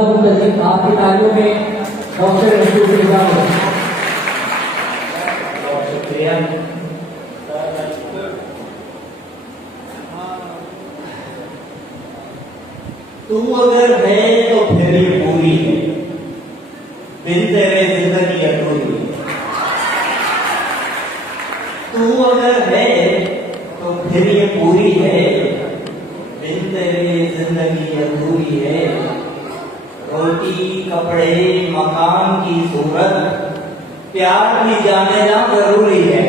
आपकी तालियों में डॉक्टर रसूल निजाम शुक्रिया। तू अगर है तो फिर ये पूरी है, बिन तेरे जिंदगी अधूरी है। तू अगर है तो फिर ये पूरी है, बिन तेरे जिंदगी अधूरी है। रोटी कपड़े मकान की सूरत, प्यार भी जाने ना जरूरी है।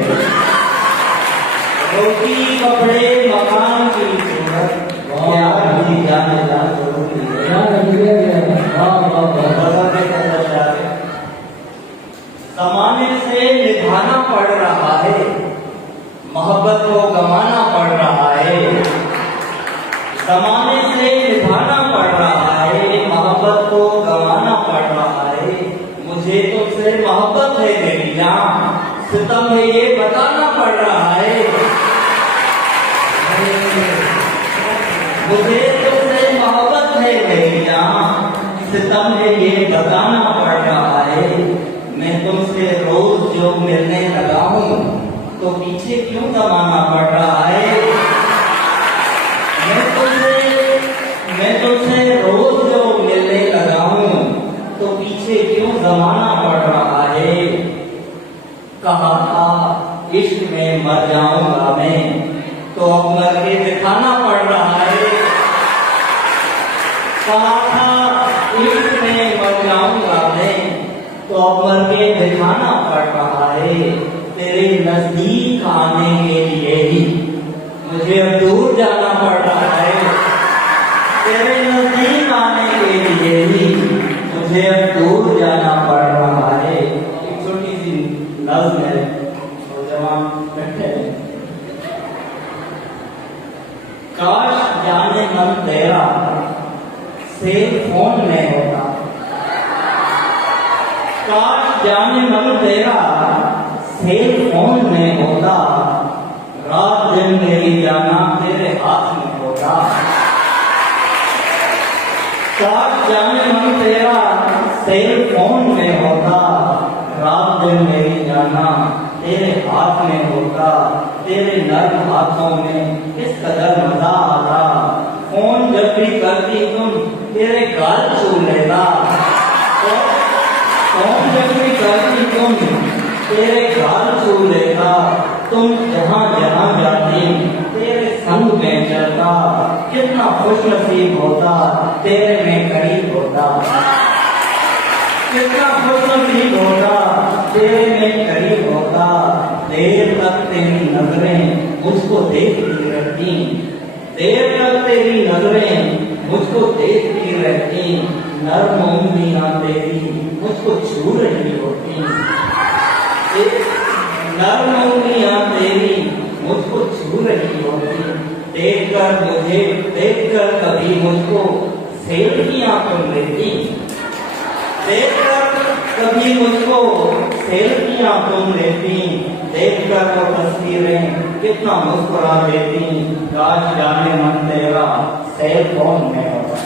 रोटी कपड़े मकान की सूरत, प्यार भी जाने ना जरूरी है। जमाने से निभाना पड़ रहा है, मोहब्बत को गंवाना पड़ रहा है। जमाने से निभाना पड़ रहा है, मोहब्बत को गंवाना पड़ रहा है। मुझे तुमसे मोहब्बत है मेरी जान, सितम है ये बताना पड़ रहा है। मुझे तुमसे मोहब्बत है मेरी जान, सितम है ये बताना पड़ रहा है। मैं तुमसे रोज जो मिलने लगा हूँ, तो पीछे क्यों जमाना पड़ रहा है। मैं तुमसे रोज जो मिलने लगा हूँ, तो पीछे क्यों जमाना पड़ रहा है। कहा था इश्क में मर जाऊंगा मैं, तो अब मर के दिखाना पड़ रहा है। कहा था इश्क में मर जाऊंगा मैं, तो अब मर के दिखाना पड़ रहा है। तेरे नजदीक आने के लिए ही मुझे अब दूर जाना पड़ रहा है। तेरे नजदीक आने के लिए ही मुझे अब दूर जाना पड़ रहा है। एक छोटी सी नज़्म है, नौजवान बैठे हैं। काश जाने मन तेरा सेल फोन में होता, काश जाने मन तेरा सेल फोन में होता। रात दिन मेरी जाना तेरे हाथ में होता। काश जाने मन तेरा सेल फोन में होता। रात दिन मेरी जाना तेरे हाथ में होता। तेरे नर्म हाथों में किस कदर मजा आता। फोन जब भी करती तुम तेरे गाल छू लेता। फोन जब भी करती तुम तेरे गाल छू लेता। तुम जहाँ जहाँ जाती तेरे संग में चलता। कितना खुश नसीब होता तेरे में करीब होता। कितना खुश नसीब होता तेरे में करीब होता। देर तक तेरी नजरें मुझको देखती रहती। देर तक तेरी नजरें मुझको देखती रहती। नर्म उंगलियां तेरी मुझको छू रही होती। नर्म उंगलियां तेरी मुझको छू रही होती। देखकर कभी मुझको सेल्फियां तुम लेती। देखकर कभी मुझको सेल्फियां तुम लेती। देखकर वो तस्वीरें कितना मुस्कुरा देती। काश जाने मन तेरा सेल फोन में होता।